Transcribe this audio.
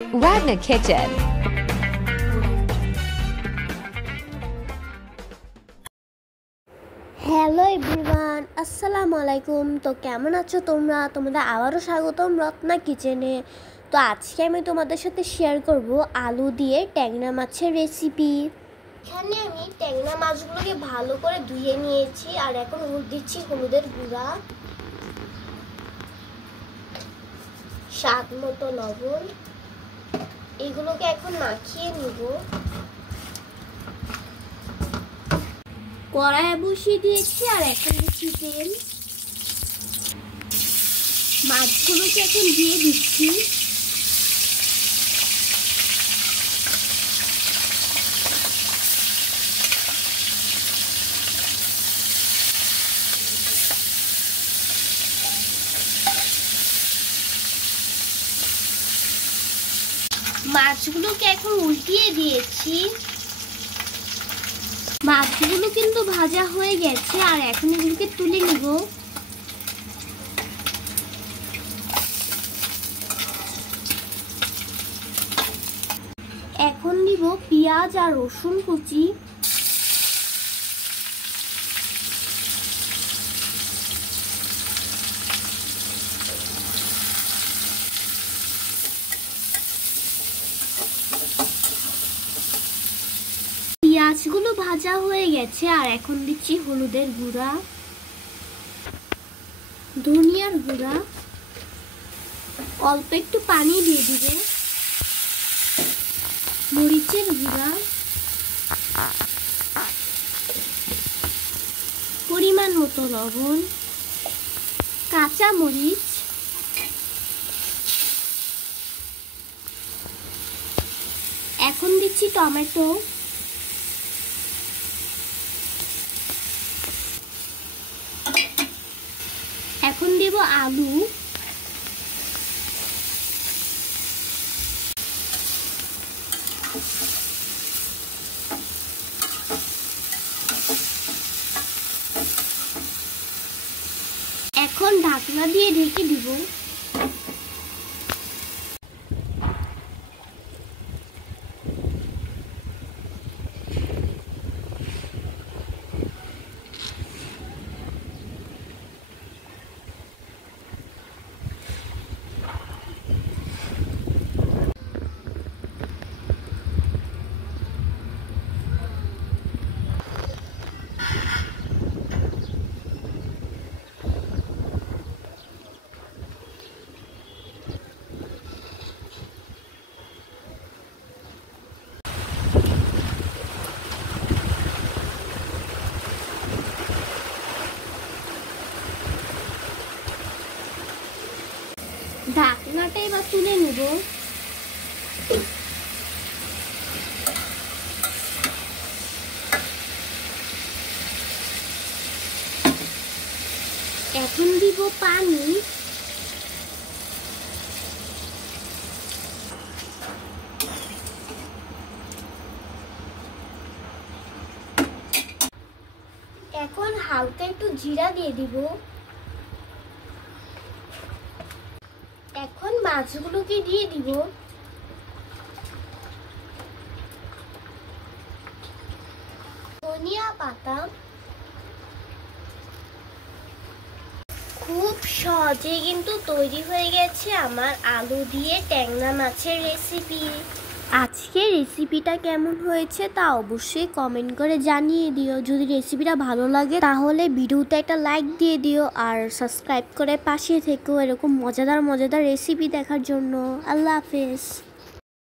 Ragna Kitchen. Hello everyone, আসসালামু আলাইকুম। তো কেমন আছো তোমরা? তোমাদের আবারও স্বাগতম রত্না কিচেনে। তো আজকে আমি তোমাদের সাথে শেয়ার করব আলু দিয়ে ট্যাংরা মাছের রেসিপি। এখানে আমি ট্যাংরা মাছগুলোকে ভালো করে ধুয়ে নিয়েছি আর এখন দিচ্ছি হলুদের গুঁড়া, স্বাদ মতো লবণ। এগুলোকে এখন মাখিয়ে নিব। কড়াই বসিয়ে দিয়েছি আর এখন দিচ্ছি তেল। মাছগুলোকে এখন দিয়ে দিচ্ছি। মাছগুলোকে এখন উল্টিয়ে দিয়েছি। মাছগুলো কিন্তু ভাজা হয়ে গেছে আর এখন এগুলোকে তুলে নিব। এখন নিব পেঁয়াজ আর রসুন কুচি। পেঁয়াজগুলো ভাজা হয়ে গেছে আর এখন দিচ্ছি হলুদের গুঁড়া, ধনিয়ার গুঁড়া, অল্প একটু পানি দিয়ে দিবে, মরিচের গুঁড়া, পরিমাণ মতো লবণ, কাঁচা মরিচ, এখন দিচ্ছি টমেটো, এখন দেব আলু, এখন ঢাকনা দিয়ে ঢেকে দিব। ঢাকনাটা এবার তুলে নেব। এখন দিব পানি। এখন হালকা একটু জিরা দিয়ে দিব। এখন মাছগুলোকে দিয়ে দিব। ধনিয়া পাতা। খুব সহজে কিন্তু তৈরি হয়ে গেছে আমার আলু দিয়ে ট্যাংরা মাছের রেসিপি। আজকে রেসিপিটা কেমন হয়েছে তা অবশ্যই কমেন্ট করে জানিয়ে দিও। যদি রেসিপিটা ভালো লাগে তাহলে ভিডিওতে একটা লাইক দিয়ে দিও আর সাবস্ক্রাইব করে পাশে থেকেও এরকম মজাদার মজাদার রেসিপি দেখার জন্য। আল্লাহ হাফেজ।